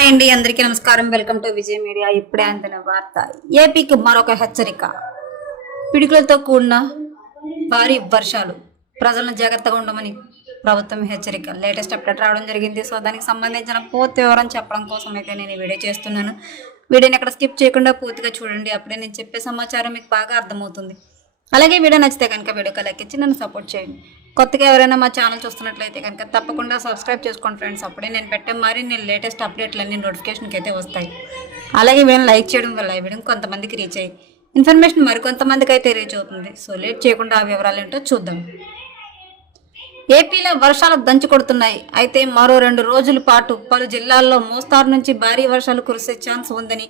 Hi అండి, అందరికీ నమస్కారం. Welcome to Vijay media. ఇప్పుడే అందిన వార్త. ఏపీకి మరొక హెచ్చరిక. పిడుగులతో కూడిన భారీ వర్షాలు, ప్రజలను జాగ్రత్తగా ఉండమని ప్రభుత్వం హెచ్చరిక. లేటెస్ట్ అప్డేట్ రావడం జరిగింది. సో దానికి సంబంధించిన పూర్తి వివరం చెప్పడం కోసం అయితే నేను ఈ వీడియో చేస్తున్నాను. వీడియోని ఎక్కడ స్కిప్ చేయకుండా పూర్తిగా చూడండి. అప్పుడే నేను చెప్పే సమాచారం మీకు బాగా అర్థమవుతుంది. అలాగే వీడియో నచ్చితే కనుక వీడియోకి లైక్ ఇచ్చి నన్ను సపోర్ట్ చేయండి. కొత్తగా ఎవరైనా మా ఛానల్ చూస్తున్నట్లయితే కనుక తప్పకుండా సబ్స్క్రైబ్ చేసుకోండి ఫ్రెండ్స్. అప్పుడే నేను పెట్టే నేను లేటెస్ట్ అప్డేట్లు అన్ని నోటిఫికేషన్కి అయితే వస్తాయి. అలాగే వీడియోని లైక్ చేయడం వల్ల ఈ వీడియో కొంతమందికి రీచ్ అయ్యి ఇన్ఫర్మేషన్ మరికొంతమందికి అయితే రీచ్ అవుతుంది. సో లేట్ చేయకుండా ఆ వివరాలు ఏంటో చూద్దాం. ఏపీలో వర్షాలు దంచి కొడుతున్నాయి. అయితే మరో 2 రోజుల పాటు పలు జిల్లాల్లో మోస్తారు నుంచి భారీ వర్షాలు కురిసే ఛాన్స్ ఉందని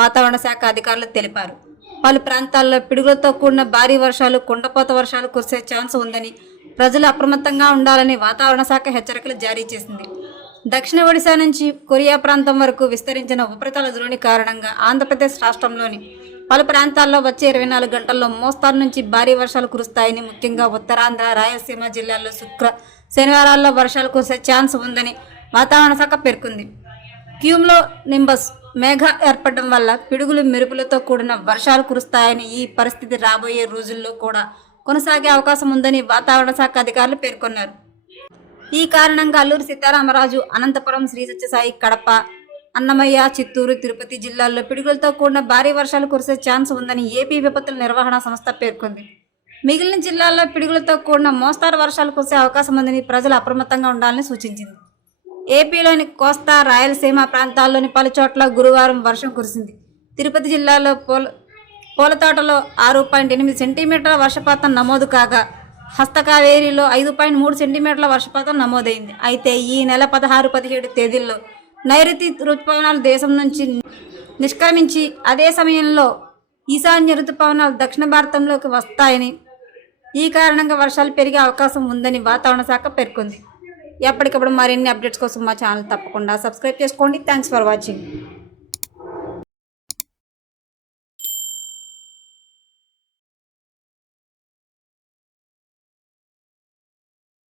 వాతావరణ శాఖ అధికారులు తెలిపారు. పలు ప్రాంతాల్లో పిడుగులతో కూడిన భారీ వర్షాలు, కుండపోత వర్షాలు కురిసే ఛాన్స్ ఉందని ప్రజలు అప్రమత్తంగా ఉండాలని వాతావరణ శాఖ హెచ్చరికలు జారీ చేసింది. దక్షిణ ఒడిశా నుంచి కొరియా ప్రాంతం వరకు విస్తరించిన ఉపరితల ద్రోణి కారణంగా ఆంధ్రప్రదేశ్ రాష్ట్రంలోని పలు ప్రాంతాల్లో వచ్చే 24 గంటల్లో మోస్తారు నుంచి భారీ వర్షాలు కురుస్తాయని, ముఖ్యంగా ఉత్తరాంధ్ర, రాయలసీమ జిల్లాల్లో శనివారాల్లో వర్షాలు కురిసే ఛాన్స్ ఉందని వాతావరణ శాఖ పేర్కొంది. క్యూమ్లో నింబస్ మేఘ ఏర్పడడం వల్ల పిడుగులు, మెరుపులతో కూడిన వర్షాలు కురుస్తాయని, ఈ పరిస్థితి రాబోయే రోజుల్లో కూడా కొనసాగే అవకాశం ఉందని వాతావరణ శాఖ అధికారులు పేర్కొన్నారు. ఈ కారణంగా అల్లూరు సీతారామరాజు, అనంతపురం, శ్రీ సత్యసాయి, కడప, అన్నమయ్య, చిత్తూరు, తిరుపతి జిల్లాల్లో పిడుగులతో కూడిన భారీ వర్షాలు కురిసే ఛాన్స్ ఉందని ఏపీ విపత్తుల నిర్వహణ సంస్థ పేర్కొంది. మిగిలిన జిల్లాల్లో పిడుగులతో కూడిన మోస్తారు వర్షాలు కురిసే అవకాశం ఉందని ప్రజలు అప్రమత్తంగా ఉండాలని సూచించింది. ఏపీలోని కోస్తా, రాయలసీమ ప్రాంతాల్లోని పలు చోట్ల గురువారం వర్షం కురిసింది. తిరుపతి జిల్లాలో పూలతోటలో 6.8 సెంటీమీటర్ల వర్షపాతం నమోదు కాగా, హస్తకావేరిలో 5.3 సెంటీమీటర్ల వర్షపాతం నమోదైంది. అయితే ఈ నెల 16, 17 తేదీల్లో నైరుతి రుతుపవనాలు దేశం నుంచి నిష్క్రమించి అదే సమయంలో ఈశాన్య రుతుపవనాలు దక్షిణ భారతంలోకి వస్తాయని, ఈ కారణంగా వర్షాలు పెరిగే అవకాశం ఉందని వాతావరణ శాఖ పేర్కొంది. ఎప్పటికప్పుడు మరిన్ని అప్డేట్స్ కోసం మా ఛానల్ తప్పకుండా సబ్స్క్రైబ్ చేసుకోండి. Thanks for watching.